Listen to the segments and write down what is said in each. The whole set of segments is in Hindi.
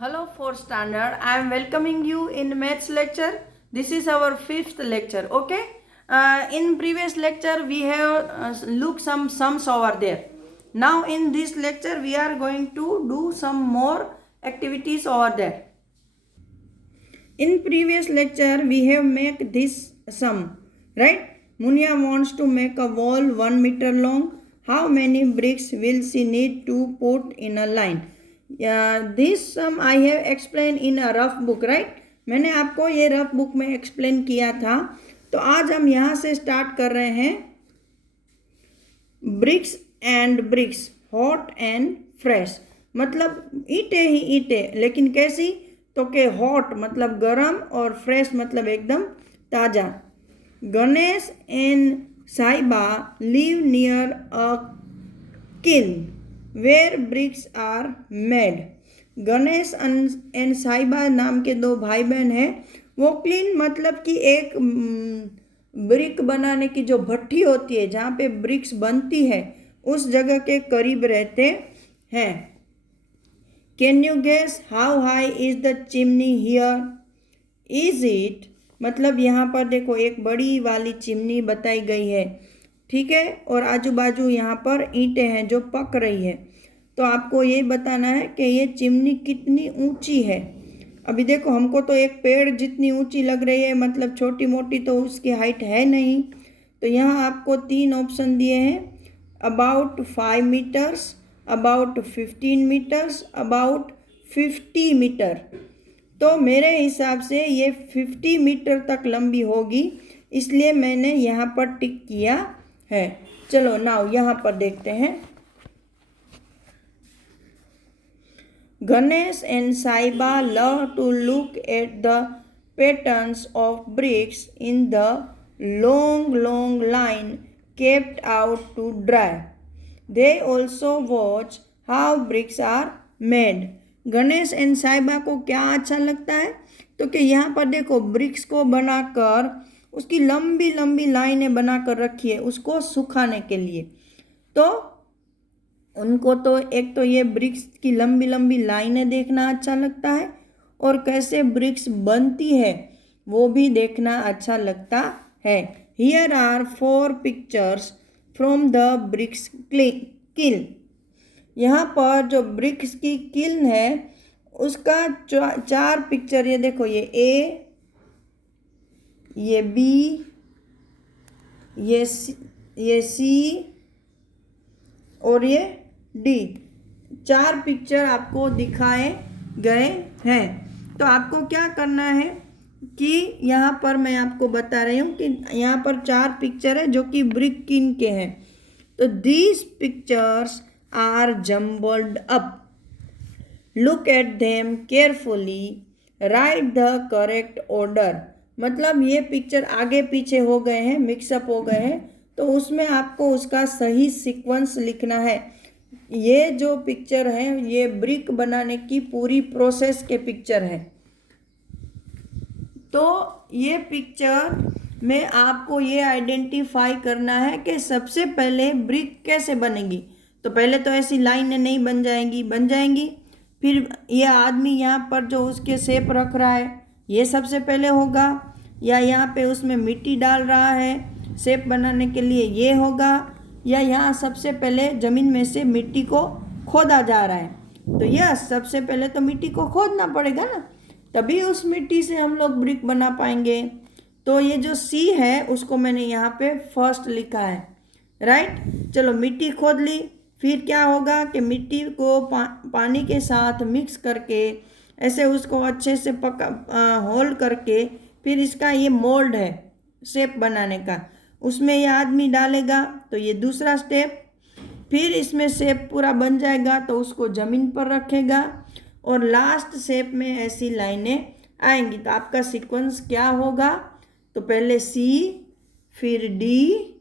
Hello, fourth standard. I am welcoming you in maths lecture. This is our fifth lecture. Okay. In previous lecture we have looked some sums over there. Now in this lecture we are going to do some more activities over there. In previous lecture we have made this sum, right? Munia wants to make a wall 1 meter long. How many bricks will she need to put in a line? This sum I have explain in a rough book, right. मैंने आपको ये रफ बुक में एक्सप्लेन किया था। तो आज हम यहाँ से स्टार्ट कर रहे हैं। Bricks and bricks, hot and fresh, मतलब ईंटें ही ईंटें, लेकिन कैसी? तो के हॉट मतलब गरम और फ्रेश मतलब एकदम ताज़ा। Ganesh and Sahiba live near a kiln where bricks are made. Ganesh and Sahiba नाम के दो भाई बहन हैं। वो क्लीन मतलब कि एक ब्रिक बनाने की जो भट्टी होती है जहाँ पे ब्रिक्स बनती है उस जगह के करीब रहते हैं। Can you guess how high is the chimney here? Is it मतलब यहाँ पर देखो एक बड़ी वाली चिमनी बताई गई है, ठीक है, और आजू बाजू यहाँ पर ईंटें हैं जो पक रही है। तो आपको ये बताना है कि ये चिमनी कितनी ऊंची है। अभी देखो हमको तो एक पेड़ जितनी ऊंची लग रही है, मतलब छोटी मोटी तो उसकी हाइट है नहीं। तो यहाँ आपको 3 ऑप्शन दिए हैं, about 5 metres, about 15 metres, about 50 metre. तो मेरे हिसाब से ये 50 मीटर तक लंबी होगी, इसलिए मैंने यहाँ पर टिक किया है। चलो नाउ यहाँ पर देखते हैं। Ganesh and Sahiba love to look at the patterns of bricks in the long long line kept out to dry. They also watch how bricks are made. Ganesh and Sahiba को क्या अच्छा लगता है? तो कि यहाँ पर देखो ब्रिक्स को बनाकर उसकी लंबी लंबी लाइनें बनाकर रखी है उसको सुखाने के लिए। तो उनको तो एक तो ये ब्रिक्स की लंबी लंबी लाइनें देखना अच्छा लगता है, और कैसे ब्रिक्स बनती है वो भी देखना अच्छा लगता है। Here are 4 pictures from the bricks kiln. यहाँ पर जो ब्रिक्स की किल्न है उसका 4 पिक्चर, ये देखो, ये ए, ये बी, ये सी और ये डी, 4 पिक्चर आपको दिखाए गए हैं। तो आपको क्या करना है कि यहाँ पर मैं आपको बता रही हूँ कि यहाँ पर 4 पिक्चर है जो कि ब्रिक किन के हैं। तो these pictures are jumbled up, look at them carefully, write the correct order. मतलब ये पिक्चर आगे पीछे हो गए हैं, मिक्सअप हो गए हैं, तो उसमें आपको उसका सही सीक्वेंस लिखना है। ये जो पिक्चर है ये ब्रिक बनाने की पूरी प्रोसेस के पिक्चर है। तो ये पिक्चर में आपको ये आइडेंटिफाई करना है कि सबसे पहले ब्रिक कैसे बनेगी। तो पहले तो ऐसी लाइनें नहीं बन जाएंगी। फिर ये आदमी यहाँ पर जो उसके शेप रख रहा है ये सबसे पहले होगा, या यहाँ पे उसमें मिट्टी डाल रहा है शेप बनाने के लिए ये होगा, या यहाँ सबसे पहले ज़मीन में से मिट्टी को खोदा जा रहा है। तो यह सबसे पहले तो मिट्टी को खोदना पड़ेगा ना, तभी उस मिट्टी से हम लोग ब्रिक बना पाएंगे। तो ये जो सी है उसको मैंने यहाँ पे फर्स्ट लिखा है, राइट। चलो मिट्टी खोद ली, फिर क्या होगा कि मिट्टी को पानी के साथ मिक्स करके ऐसे उसको अच्छे से होल्ड करके फिर इसका ये मोल्ड है शेप बनाने का, उसमें ये आदमी डालेगा। तो ये दूसरा स्टेप। फिर इसमें शेप पूरा बन जाएगा तो उसको ज़मीन पर रखेगा, और लास्ट शेप में ऐसी लाइनें आएंगी। तो आपका सीक्वेंस क्या होगा? तो पहले सी, फिर डी,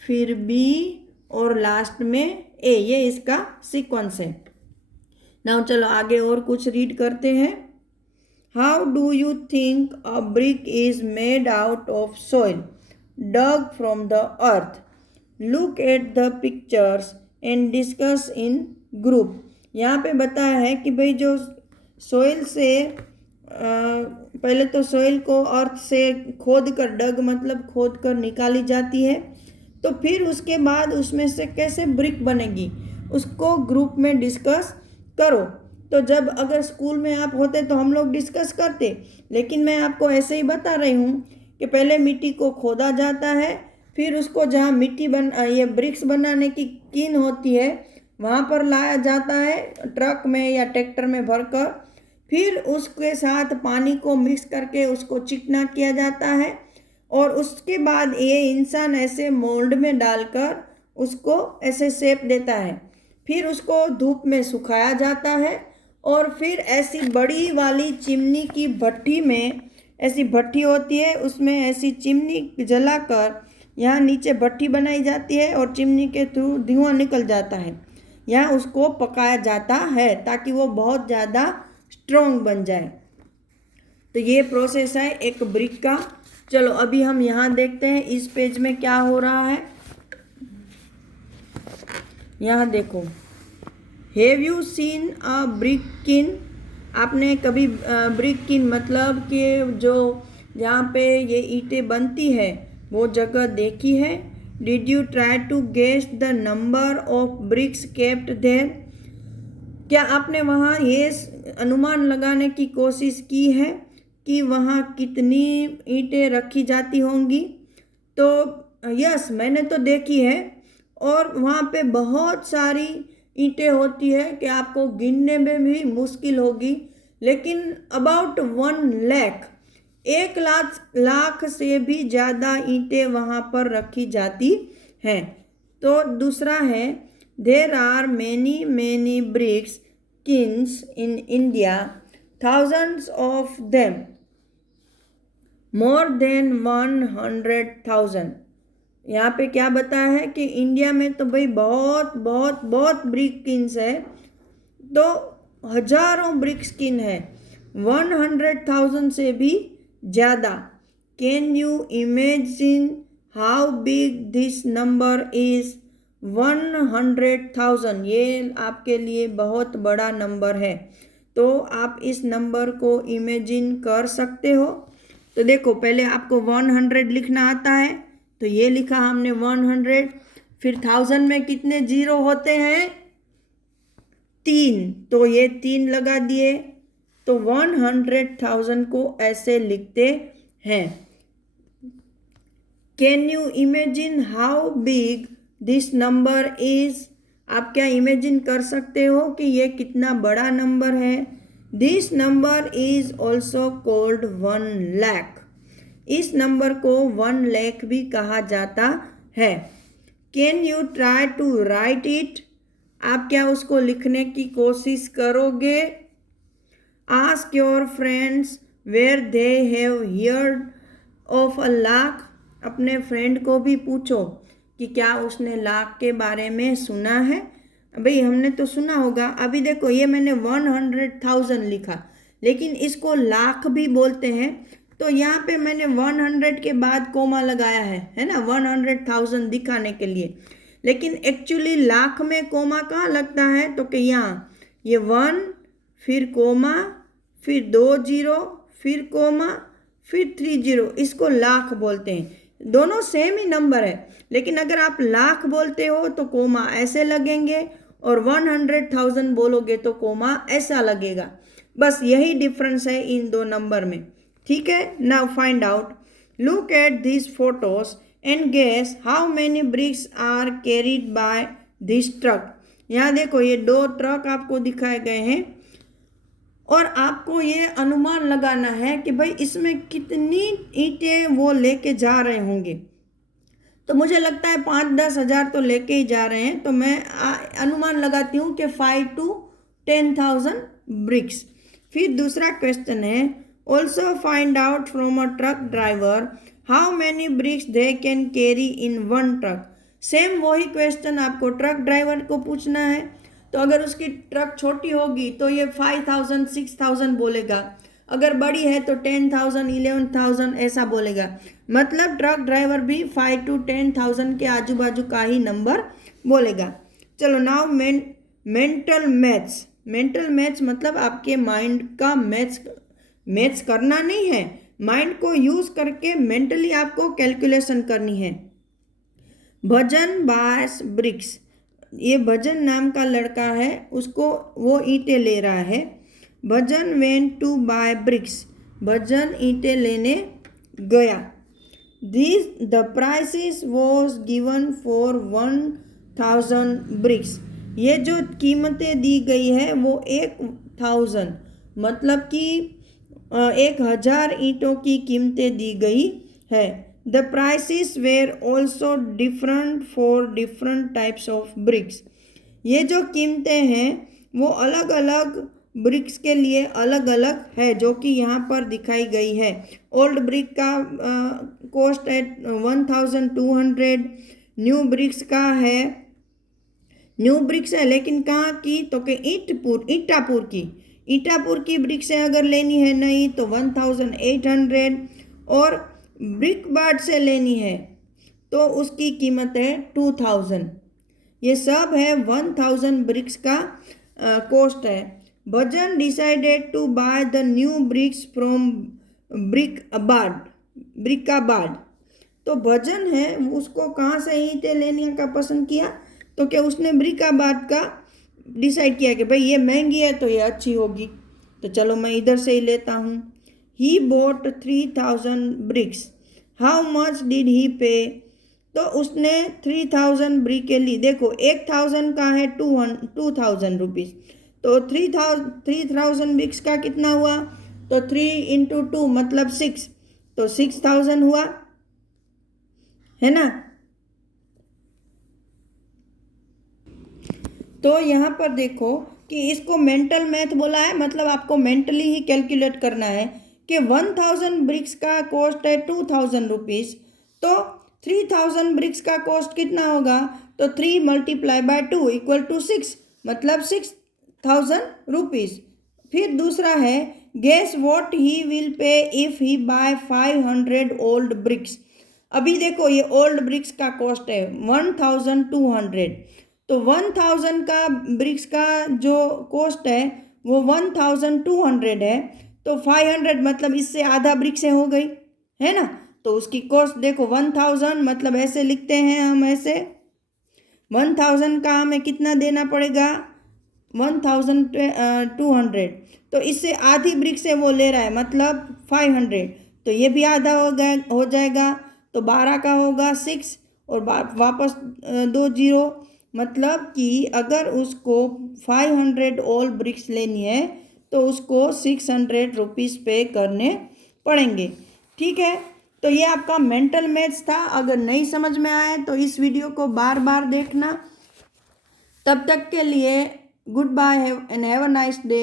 फिर बी और लास्ट में ए, ये इसका सीक्वेंस है। नाउ चलो आगे और कुछ रीड करते हैं। How do you think a brick is made out of soil dug from the earth? Look at the pictures and discuss in group. यहाँ पे बताया है कि भाई जो सोइल से पहले तो सोइल को अर्थ से खोद कर, डग मतलब खोद कर निकाली जाती है। तो फिर उसके बाद उसमें से कैसे ब्रिक बनेगी उसको ग्रुप में डिस्कस करो। तो जब अगर स्कूल में आप होते तो हम लोग डिस्कस करते, लेकिन मैं आपको ऐसे ही बता रही हूँ कि पहले मिट्टी को खोदा जाता है, फिर उसको जहाँ ये ब्रिक्स बनाने की कीन होती है वहाँ पर लाया जाता है ट्रक में या ट्रैक्टर में भरकर, फिर उसके साथ पानी को मिक्स करके उसको चिकना किया जाता है और उसके बाद ये इंसान ऐसे मोल्ड में डालकर उसको ऐसे शेप देता है। फिर उसको धूप में सुखाया जाता है और फिर ऐसी बड़ी वाली चिमनी की भट्टी में, ऐसी भट्टी होती है उसमें ऐसी चिमनी जलाकर यहाँ नीचे भट्टी बनाई जाती है और चिमनी के थ्रू धुआं निकल जाता है। यहाँ उसको पकाया जाता है ताकि वो बहुत ज़्यादा स्ट्रॉन्ग बन जाए। तो ये प्रोसेस है एक ब्रिक का। चलो अभी हम यहाँ देखते हैं इस पेज में क्या हो रहा है। यहाँ देखो, have you seen a brick किन? आपने कभी ब्रिक किन मतलब कि जो जहाँ पे ये ईंटें बनती है वो जगह देखी है? Did you try to guess the number of bricks kept there? क्या आपने वहाँ ये अनुमान लगाने की कोशिश की है कि वहाँ कितनी ईंटें रखी जाती होंगी? तो यस, मैंने तो देखी है और वहाँ पे बहुत सारी ईंटें होती है कि आपको गिनने में भी मुश्किल होगी, लेकिन अबाउट 1 लाख, 1 लाख से भी ज़्यादा ईंटें वहाँ पर रखी जाती हैं। तो दूसरा है, there are many bricks kilns in India, thousands of them, more than 100,000। यहाँ पे क्या बताया है कि इंडिया में तो भाई बहुत बहुत बहुत ब्रिक किन्स है, तो हजारों ब्रिक किन है, 100,000 से भी ज़्यादा। Can you imagine how big this number is? 100,000 ये आपके लिए बहुत बड़ा नंबर है, तो आप इस नंबर को इमेजिन कर सकते हो। तो देखो, पहले आपको 100 लिखना आता है तो ये लिखा हमने 100, फिर 1000 में कितने जीरो होते हैं? 3, तो ये 3 लगा दिए, तो 100,000 को ऐसे लिखते हैं। Can you imagine how big this number is? आप क्या इमेजिन कर सकते हो कि ये कितना बड़ा नंबर है? This number is also called 1 lakh. इस नंबर को 1 लाख भी कहा जाता है। Can you try to write it? आप क्या उसको लिखने की कोशिश करोगे? Ask your friends where they have heard of a lakh. अपने फ्रेंड को भी पूछो कि क्या उसने लाख के बारे में सुना है। भाई हमने तो सुना होगा। अभी देखो, ये मैंने 100,000 लिखा, लेकिन इसको लाख भी बोलते हैं, तो यहाँ पे मैंने 100 के बाद कोमा लगाया है ना, 100,000 दिखाने के लिए। लेकिन एक्चुअली लाख में कोमा कहाँ लगता है? तो कि यहाँ ये 1 फिर कोमा फिर 2 जीरो फिर कोमा फिर 3 जीरो, इसको लाख बोलते हैं। दोनों सेम ही नंबर है, लेकिन अगर आप लाख बोलते हो तो कोमा ऐसे लगेंगे और 100,000 बोलोगे तो कोमा ऐसा लगेगा। बस यही डिफरेंस है इन दो नंबर में। ठीक है, now find out, look at this photos and guess how many bricks are carried by this truck. यहाँ देखो, ये 2 ट्रक आपको दिखाए गए हैं और आपको ये अनुमान लगाना है कि भाई इसमें कितनी ईंटें वो लेके जा रहे होंगे। तो मुझे लगता है 5-10 हज़ार तो लेके ही जा रहे हैं, तो मैं अनुमान लगाती हूँ कि 5 to 10,000 ब्रिक्स। फिर दूसरा क्वेश्चन है, also find out from a truck driver how many bricks they can carry in 1 truck. Same वही क्वेश्चन आपको ट्रक ड्राइवर को पूछना है। तो अगर उसकी ट्रक छोटी होगी तो ये 5,000 6,000 बोलेगा, अगर बड़ी है तो 10,000 11,000 ऐसा बोलेगा। मतलब ट्रक ड्राइवर भी 5 to 10,000 के आजू बाजू का ही नंबर बोलेगा। चलो now mental maths. Mental maths मतलब आपके माइंड का मैथ्स करना नहीं है, माइंड को यूज करके मेंटली आपको कैलकुलेशन करनी है। भजन बायस ब्रिक्स, ये भजन नाम का लड़का है, उसको वो ईंटें ले रहा है। Bhajan went to buy bricks, Bhajan ईंटें लेने गया। This the prices was given for 1000 bricks, ये जो कीमतें दी गई है वो 1000 मतलब कि 1000 ईंटों की कीमतें दी गई है। The prices were also different for different types of BRICS, ये जो कीमतें हैं वो अलग अलग ब्रिक्स के लिए अलग अलग है, जो कि यहाँ पर दिखाई गई है। ओल्ड ब्रिक का कॉस्ट है 1200, न्यू ब्रिक्स का है, न्यू ब्रिक्स है लेकिन कहाँ की, तो कि ईटापुर की ब्रिक्स है, अगर लेनी है नहीं तो 1800, और ब्रिक बाट से लेनी है तो उसकी कीमत है 2000। ये सब है 1000 ब्रिक्स का कॉस्ट है। Bhajan decided to buy the new bricks from Brickabad, तो भजन है उसको कहाँ से ईंटें लेने का पसंद किया, तो क्या उसने ब्रिकाबाद का डिसाइड किया कि भाई ये महंगी है तो ये अच्छी होगी, तो चलो मैं इधर से ही लेता हूँ। He bought 3000 bricks, how much did he pay, तो उसने 3000 ब्रिकें ली। देखो 1000 का है 2000 रुपीज़, तो 3000 ब्रिक्स का कितना हुआ, तो 3 × 2 मतलब 6, तो 6000 हुआ, है ना। तो यहाँ पर देखो कि इसको मेंटल मैथ बोला है, मतलब आपको मेंटली ही कैलकुलेट करना है कि 1000 ब्रिक्स का कॉस्ट है 2000 रुपीज़, तो 3000 ब्रिक्स का कॉस्ट कितना होगा, तो 3 × 2 = 6, मतलब 6000 रुपीज़। फिर दूसरा है guess what he will pay if he buy 500 old bricks. अभी देखो ये ओल्ड ब्रिक्स का कॉस्ट है 1200, तो 1000 का ब्रिक्स का जो कॉस्ट है वो 1200 है, तो 500 मतलब इससे आधा ब्रिक्स हो गई, है ना। तो उसकी कॉस्ट देखो 1000 मतलब ऐसे लिखते हैं हम, ऐसे 1000 का हमें कितना देना पड़ेगा 1200, तो इससे आधी ब्रिक्स से वो ले रहा है मतलब 500, तो ये भी आधा हो जाएगा, तो 12 का होगा 6 और वापस 2 जीरो, मतलब कि अगर उसको 500 ऑल ब्रिक्स लेनी है तो उसको 600 रुपीज़ पे करने पड़ेंगे। ठीक है, तो ये आपका मेंटल मैथ्स था। अगर नहीं समझ में आए तो इस वीडियो को बार बार देखना। तब तक के लिए good bye and have a nice day.